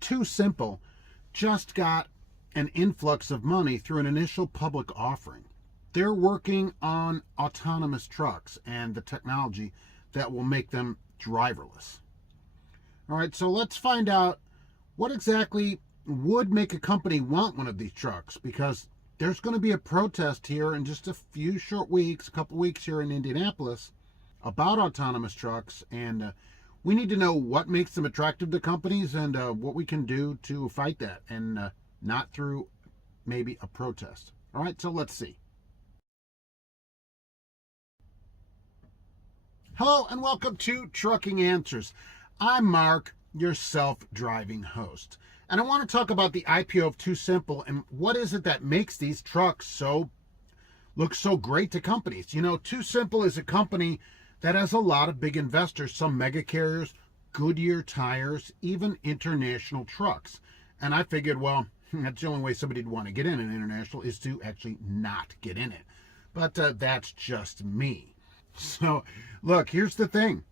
TuSimple just got an influx of money through an initial public offering. They're working on autonomous trucks and the technology that will make them driverless. All right, so let's find out what exactly would make a company want one of these trucks, because there's going to be a protest here in just a few short weeks, a couple weeks here in Indianapolis, about autonomous trucks, and we need to know what makes them attractive to companies and what we can do to fight that, and not through maybe a protest. All right, so let's see. Hello and welcome to Trucking Answers. I'm Mark, your self-driving host, and I want to talk about the IPO of TuSimple and what is it that makes these trucks look so great to companies. You know, TuSimple is a company that has a lot of big investors, some mega carriers, Goodyear tires, even international trucks. And I figured, well, that's the only way somebody would want to get in an international is to actually not get in it. But that's just me. So, look, here's the thing.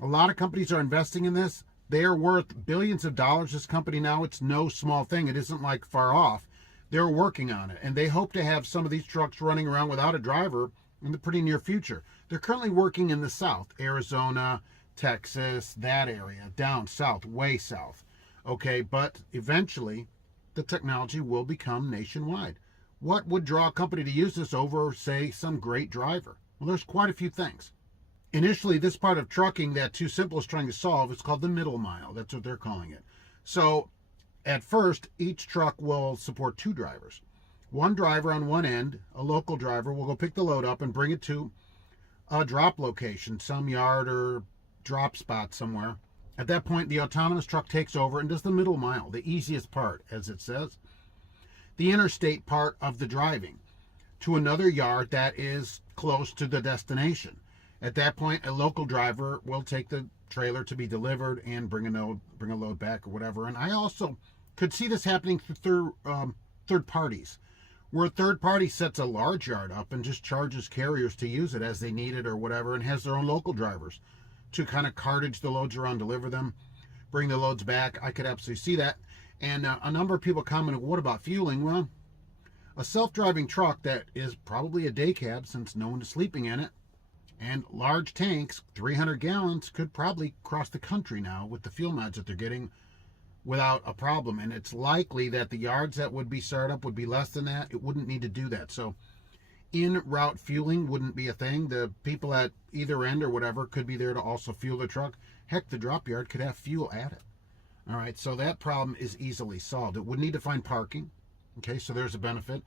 A lot of companies are investing in this. They are worth billions of dollars, this company now. It's no small thing. It isn't like far off. They're working on it, and they hope to have some of these trucks running around without a driver in the pretty near future. They're currently working in the south, Arizona, Texas, that area, down south, way south. Okay, but eventually the technology will become nationwide. What would draw a company to use this over, say, some great driver? Well, there's quite a few things. Initially, this part of trucking that TuSimple is trying to solve is called the middle mile. That's what they're calling it. So at first, each truck will support two drivers. One driver on one end, a local driver, will go pick the load up and bring it to a drop location, some yard or drop spot somewhere. At that point, the autonomous truck takes over and does the middle mile, the easiest part, as it says, the interstate part of the driving, to another yard that is close to the destination. At that point, a local driver will take the trailer to be delivered and bring a load back or whatever. And I also could see this happening through third parties, where a third party sets a large yard up and just charges carriers to use it as they need it or whatever, and has their own local drivers to kind of cartage the loads around, deliver them, bring the loads back. I could absolutely see that. And a number of people commented, what about fueling? Well, a self-driving truck that is probably a day cab, since no one is sleeping in it, and large tanks, 300 gallons, could probably cross the country now with the fuel mileage that they're getting without a problem. And it's likely that the yards that would be started up would be less than that. It wouldn't need to do that. So in-route fueling wouldn't be a thing. The people at either end or whatever could be there to also fuel the truck. Heck, the drop yard could have fuel at it. All right, so that problem is easily solved. It wouldn't need to find parking. Okay, so there's a benefit.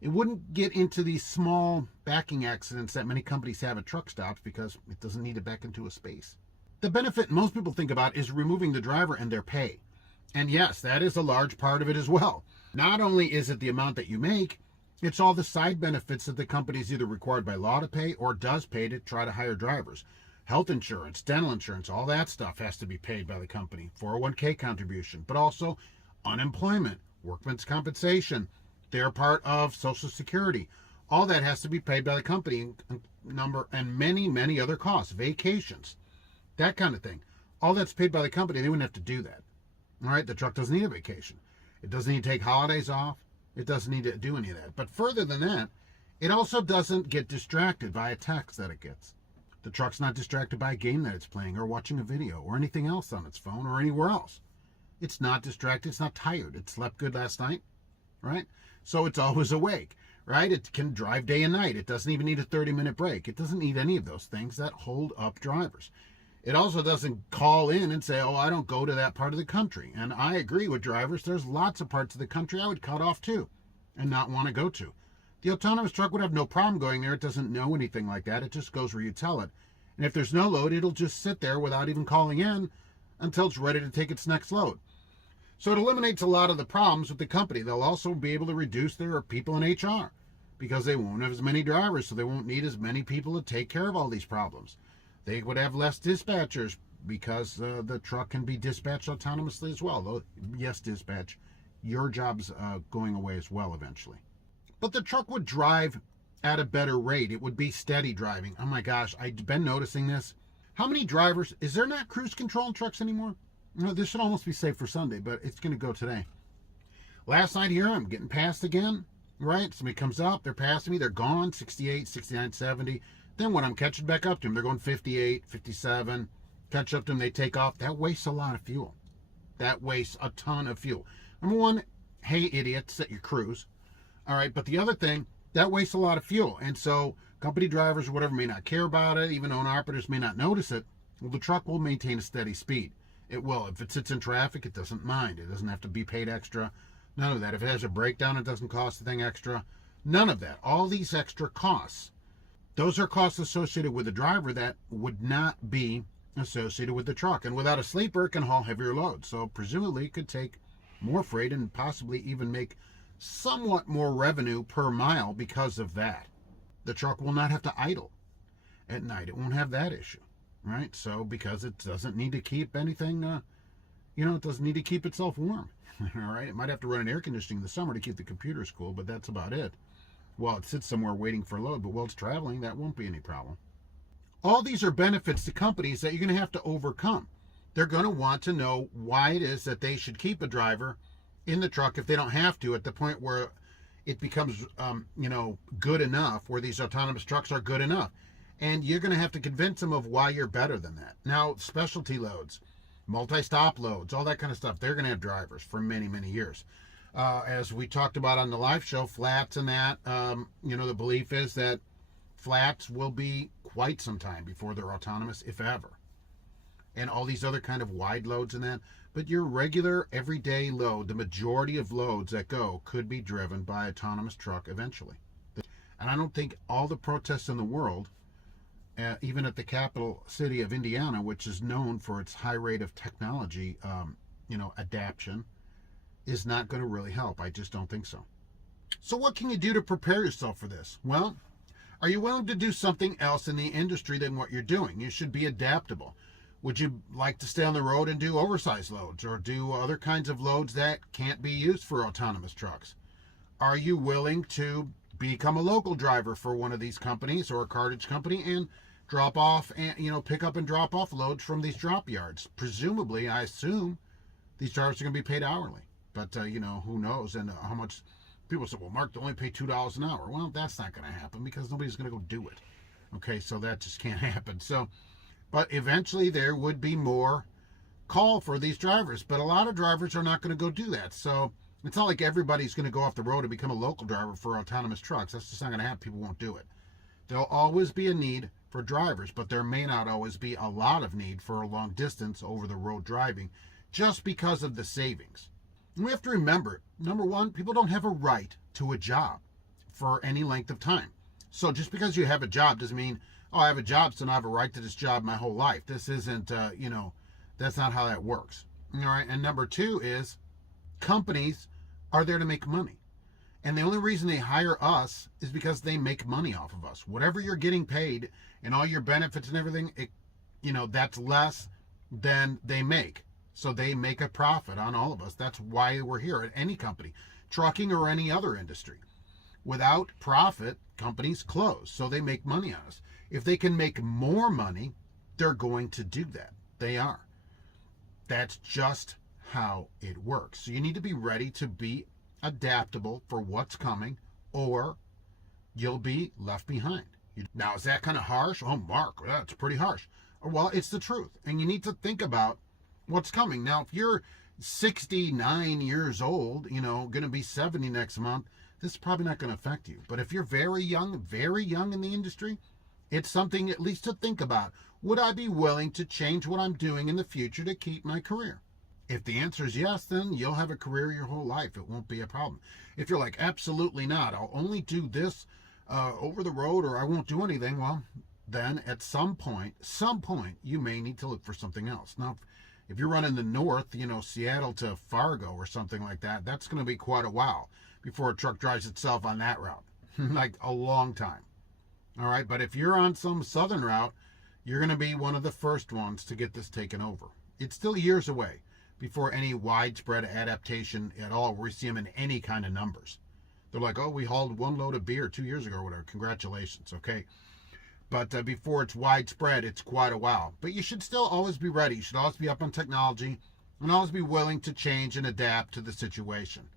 It wouldn't get into these small backing accidents that many companies have at truck stops because it doesn't need to back into a space. The benefit most people think about is removing the driver and their pay. And yes, that is a large part of it as well. Not only is it the amount that you make, it's all the side benefits that the company is either required by law to pay or does pay to try to hire drivers. Health insurance, dental insurance, all that stuff has to be paid by the company. 401k contribution, but also unemployment, workman's compensation. They're part of Social Security. All that has to be paid by the company, and many other costs, vacations, that kind of thing. All that's paid by the company. They wouldn't have to do that. All right, the truck doesn't need a vacation. It doesn't need to take holidays off. It doesn't need to do any of that. But further than that, it also doesn't get distracted by a text that it gets. The truck's not distracted by a game that it's playing or watching a video or anything else on its phone or anywhere else. It's not distracted. It's not tired. It slept good last night, right? So it's always awake, right? It can drive day and night. It doesn't even need a 30-minute break. It doesn't need any of those things that hold up drivers. It also doesn't call in and say, oh, I don't go to that part of the country. And I agree with drivers. There's lots of parts of the country I would cut off too and not want to go to. The autonomous truck would have no problem going there. It doesn't know anything like that. It just goes where you tell it. And if there's no load, it'll just sit there without even calling in until it's ready to take its next load. So it eliminates a lot of the problems with the company. They'll also be able to reduce their people in HR because they won't have as many drivers, so they won't need as many people to take care of all these problems. They would have less dispatchers because the truck can be dispatched autonomously as well. Though, yes, dispatch, your job's going away as well eventually. But the truck would drive at a better rate. It would be steady driving. Oh my gosh, I've been noticing this. How many drivers, is there not cruise control in trucks anymore? This should almost be safe for Sunday, but it's going to go today. Last night here, I'm getting passed again, right? Somebody comes up, they're passing me, they're gone, 68, 69, 70. Then when I'm catching back up to them, they're going 58, 57. Catch up to them, they take off. That wastes a lot of fuel. That wastes a ton of fuel. Number one, hey, idiots, set your cruise. All right, but the other thing, that wastes a lot of fuel. And so company drivers or whatever may not care about it, even owner-operators may not notice it. Well, the truck will maintain a steady speed. It will. If it sits in traffic, it doesn't mind. It doesn't have to be paid extra. None of that. If it has a breakdown, it doesn't cost the thing extra. None of that. All these extra costs, those are costs associated with the driver that would not be associated with the truck. And without a sleeper, it can haul heavier loads. So presumably it could take more freight and possibly even make somewhat more revenue per mile because of that. The truck will not have to idle at night. It won't have that issue, right? So because it doesn't need to keep anything, it doesn't need to keep itself warm. All right, it might have to run an air conditioning in the summer to keep the computers cool, but that's about it. While it sits somewhere waiting for load, but while it's traveling, that won't be any problem. All these are benefits to companies that you're going to have to overcome. They're going to want to know why it is that they should keep a driver in the truck if they don't have to, at the point where it becomes, good enough, where these autonomous trucks are good enough. And you're going to have to convince them of why you're better than that. Now, specialty loads, multi-stop loads, all that kind of stuff, they're going to have drivers for many, many years. As we talked about on the live show, flats and that, the belief is that flats will be quite some time before they're autonomous, if ever. And all these other kind of wide loads and that. But your regular, everyday load, the majority of loads that go could be driven by autonomous truck eventually. And I don't think all the protests in the world, even at the capital city of Indiana, which is known for its high rate of technology, adaptation, is not going to really help. I just don't think so. So what can you do to prepare yourself for this? Well, are you willing to do something else in the industry than what you're doing? You should be adaptable. Would you like to stay on the road and do oversized loads or do other kinds of loads that can't be used for autonomous trucks? Are you willing to become a local driver for one of these companies or a cartage company and drop off and, pick up and drop off loads from these drop yards? Presumably, I assume these drivers are going to be paid hourly. But, who knows? And how much people say, well, Mark, they only pay $2 an hour. Well, that's not going to happen because nobody's going to go do it. Okay, so that just can't happen. So, but eventually there would be more call for these drivers. But a lot of drivers are not going to go do that. So it's not like everybody's going to go off the road and become a local driver for autonomous trucks. That's just not going to happen. People won't do it. There'll always be a need for drivers, but there may not always be a lot of need for a long distance over the road driving just because of the savings. And we have to remember, number one, people don't have a right to a job for any length of time. So just because you have a job doesn't mean, I have a job, so I have a right to this job my whole life. This isn't, that's not how that works. All right. And number two is companies are there to make money. And the only reason they hire us is because they make money off of us. Whatever you're getting paid and all your benefits and everything, that's less than they make. So they make a profit on all of us. That's why we're here at any company, trucking or any other industry. Without profit, companies close. So they make money on us. If they can make more money, they're going to do that. They are. That's just how it works. So you need to be ready to be adaptable for what's coming, or you'll be left behind. Now, is that kind of harsh? Oh, Mark, that's pretty harsh. Well, it's the truth. And you need to think about what's coming. Now, if you're 69 years old, going to be 70 next month, this is probably not going to affect you. But if you're very young in the industry, it's something at least to think about. Would I be willing to change what I'm doing in the future to keep my career? If the answer is yes, then you'll have a career your whole life. It won't be a problem. If you're like, absolutely not, I'll only do this over the road or I won't do anything, well, then at some point, you may need to look for something else. Now, if you're running the north, Seattle to Fargo or something like that, that's going to be quite a while before a truck drives itself on that route. Like a long time. All right, but if you're on some southern route, you're going to be one of the first ones to get this taken over. It's still years away before any widespread adaptation at all, where we see them in any kind of numbers. They're like, oh, we hauled one load of beer 2 years ago or whatever. Congratulations, okay? But before it's widespread, it's quite a while. But you should still always be ready. You should always be up on technology. and always be willing to change and adapt to the situation.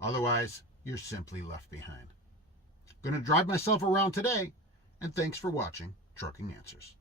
Otherwise, you're simply left behind. Going to drive myself around today, and thanks for watching Trucking Answers.